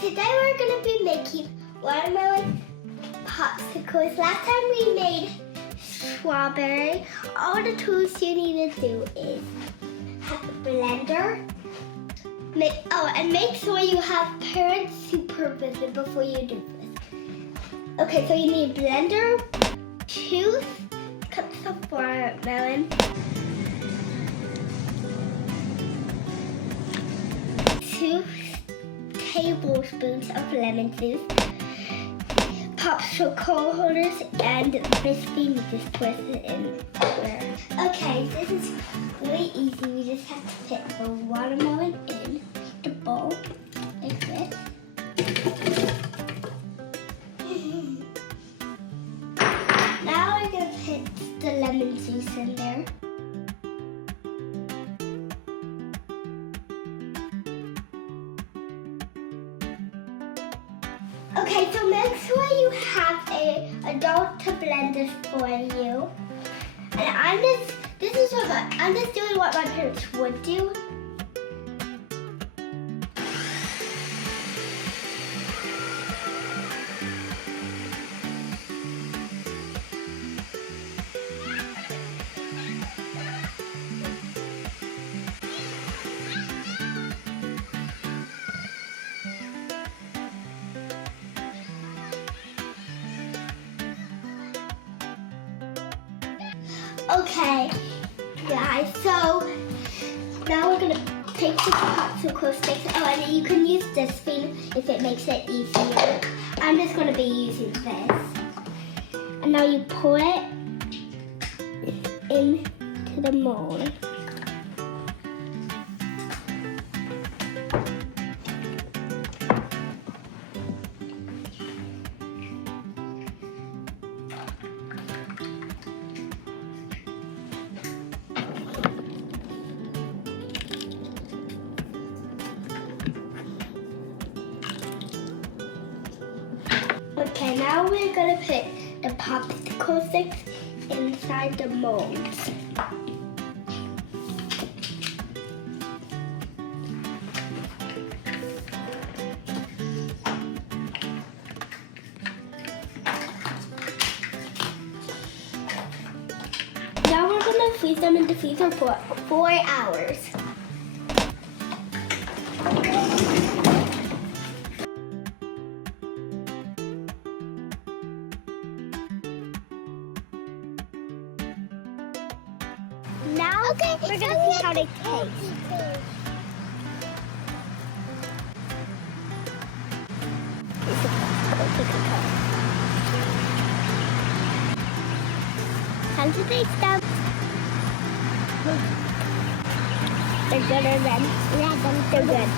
today we're going to be making watermelon popsicles. Last time we made strawberry. All the tools you need to do is have a blender. And make sure you have parent supervision before you do this. Okay, so you need a blender, 2 cups of watermelon, 2 tablespoons of lemon juice, popsicle holders, and basically you just twist it in there. Okay, this is really easy. We just have to put the watermelon in the bowl like this. Now we're going to put the lemon juice in there. Okay, so make sure you have an adult to blend this for you. And I'm just doing what my parents would do. Okay, guys, so now we're gonna take the popsicle sticks. Oh, and you can use this spoon if it makes it easier. I'm just gonna be using this. And now you pour it into the mold. Okay, now we're gonna put the popsicle sticks inside the mold. Now we're gonna freeze them in the freezer for 4 hours. Now we're gonna see how they taste. Time to taste them. They're good or red? They're good.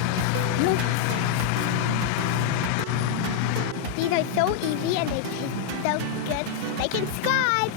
These are so easy and they taste so good. Like and subscribe.